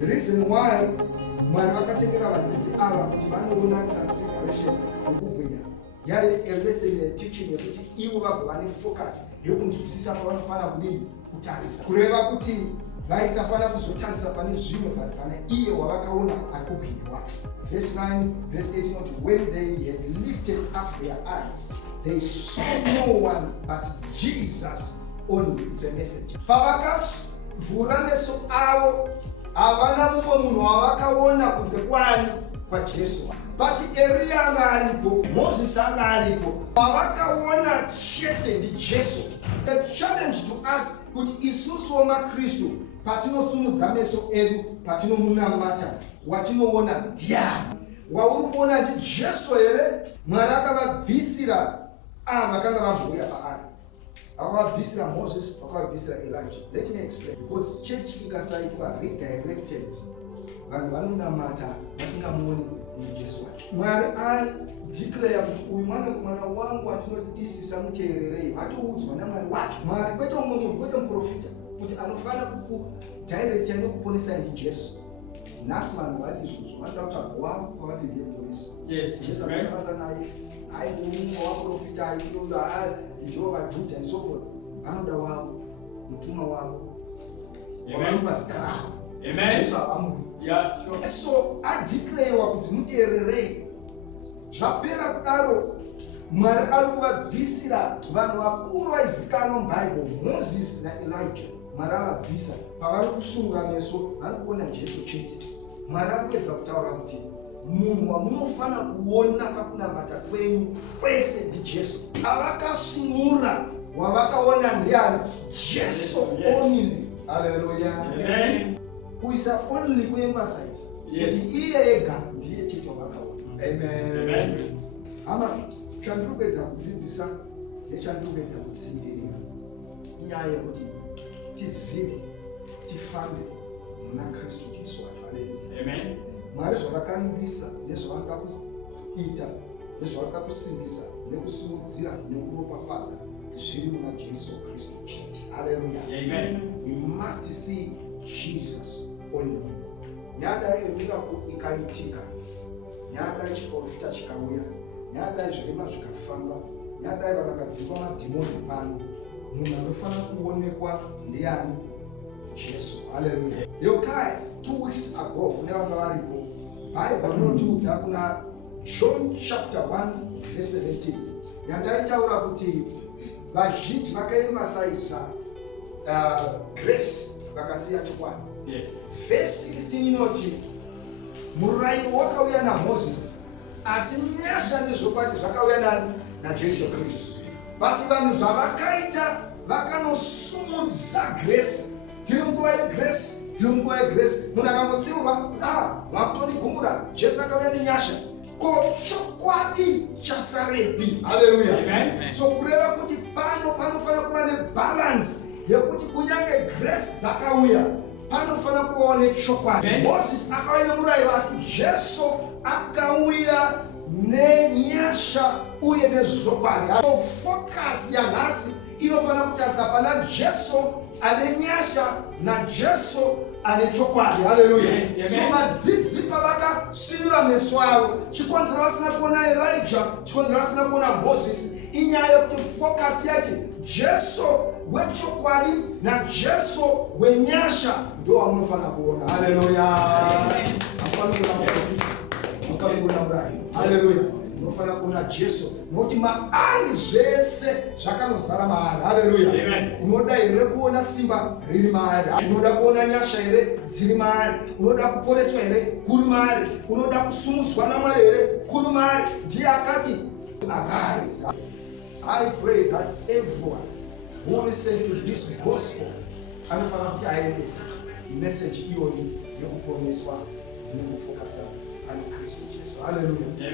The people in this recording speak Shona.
The reason why Mwari vakatengera vadzidzi ava kuti vanoona transfiguration nekubwinya yari a lesson teaching yekuti ivo vagova nefocus yokunzwisisa pavanofana kudini kutarisa, kureva kuti vaisafana kuzotarisa pane zvimwe but pane iye wavakaona ari kubwinya wacho. Verse 9, verse 18, when they had lifted up their eyes, they saw no one but Jesus only, the message. Pavakavhura meso avo, havana mumwe munhu wavakaona kunze kwani kwaJesu. But Elia anga aripo, Moses anga aripo, wavakaona chete ndiJesu. The challenge to us kuti isusu vamakristu patinosumudza meso edu, patinomunamata, watinoona ndiani? Wauri kuona ndi Jesu here? Mwari akavabvisira ava vakanga vabhuya paari. Akavabvisira Moses, akavabvisira Elijah. Let me explain. Because church ikasaitwa redirected, vanhu vanonamata vasingamuoni Jesu wacho. Mwari ari declare kuti uyu mwanakomana wangu atinodisisa muteererei, atoudzwa naMwari wacho. Mwari kwete umwe munhu, kwete muprofita kuti anofana kukudirecta nekuponesa ndiJesu. Nhasi vanhu vari izvozvo vanoda kutsvaga wavo kwavati ndiye muponesi. Jesu akabasa naye aibumumwe waprofita aiyoyo Jehovah Judah and so forth. Vanoda wavo, mutumwa wavo, wavanopa zita ravo. Jesu havamudi. So adeclarewa kuti muteererei. Zvapera kudaro Mwari ari kuvabvisira vanhu vakuru vaizikanwa muBhaibheri, Moses naElijah. Mwari avabvisa, pavari kushungura meso vari kuona Jesu chete. Mwari ari kuedza kutaura kuti munhu wamunofana kuona pakunamata kwenyu kwese ndiJesu. Avakasunura wavakaona ndiani? Jesu only. Haleluya. Amen. Kuisa only kuemphasize kuti iye ega ndiye chete wavakaona. Amen. Hama chandinopedza kudzidzisa nechandinopedza kutsimbirira inyaya yekuti tizive, tifambe muna Kristu Jesu wacho. Haleluya. Amen. Mwari zvavakambisa nezvavanga kuita nezvavanga kusimbisa nekusumudzira nekuropafadza zviri muna Jesu Kristu chete. Haleluya. Amen. We must see Jesus only. Nyadai yemiracle ikaitika, nyadai chiprofita chikauya, nyadai zvirema zvikafamba, nyadai vakagadzikwa madhimoni pano, munhu anofana kuonekwa ndiani? Jesu. Haleluya. Yokai 2 weeks ago kune vanga varipo, Bible rinotiudza kuna John chapter 1 verse 17. Yandaitaura kuti vazhinji vakaemphasiza grace vakasiya chokwadi. Verse 16 inoti murayiro wakauya naMoses, asi nyasha nezvokwadi zvakauya naJesu Kristu. But vanhu zvavakaita vakanosumudza grace. Tiri munguva yegrace, tiri munguva yegrace. Munhu akambotsiurwa, mwakutonigumbura, Jesu akauya nenyasha. Ko chokwadi chasarepi? Haleluya. Amen. So kureva kuti panofana kuva nebalance yekuti kunyange grace dzakauya, panofana kuvawo nechokwadi. Moses akauya nemurayiro, asi Jesu akauya nenyasha uye nezvokwadi. So focus yanhasi inofana kutarisa pana Jesu ane nyasha naJesu ane chokwadi. Haleluya. So vadzidzi pavakasvinura meso avo, chikonzero vasina kuona Elijah, chikonzero vasina kuona Moses, inyaya yekuti focus yake Jesu wechokwadi naJesu wenyasha ndo wamunofana kuona. Haleluya. Haleluya. Unofana kuona Jesu nokuti maari zvese zvakanozara maari. Haleluya. Unoda here kuona simba riri maari? Unoda kuona nyasha here dziri maari? Unoda kuporeswa here kuri maari? Unoda kusumudzwa naMwari here kuri maari? Ndiye akati arise. I pray that everyone who listens to this gospel anofana kuti aendese message iyoni yekuponeswa nekufokasa pane Kristu Jesu. Haleluya.